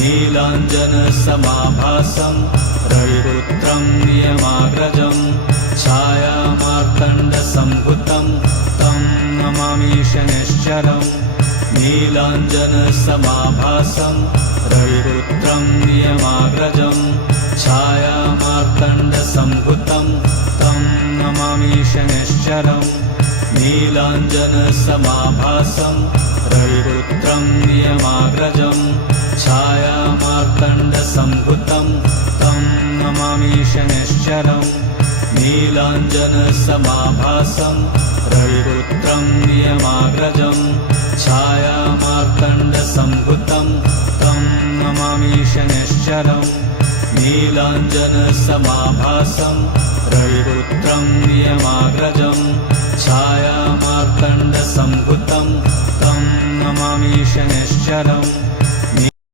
नीलाञ्जनसमाभासं रविपुत्रं नियमाग्रजं छायामार्तण्डसम्भुतं तं नमामि शनैश्चरम् नीलाञ्जनसमाभासं रविपुत्रं नियमाग्रजं छायामार्तण्डसम्भुतं तं नमामि शनैश्चरम् नीलाञ्जनसमाभासं रविपुत्रं नियमाग्रजं छायामार्तण्डसम्भुतं तं नमामि शनैश्चरम् नीलाञ्जनसमाभासं रविपुत्रं नियमाग्रजं छायामार्तण्डसम्भुतं तं नमामि शनैश्चरम् नीलाञ्जनसमाभासं रविपुत्रं नियमाग्रजं छायामार्तण्डसम्भुतं तं नमामि शनैश्चरम्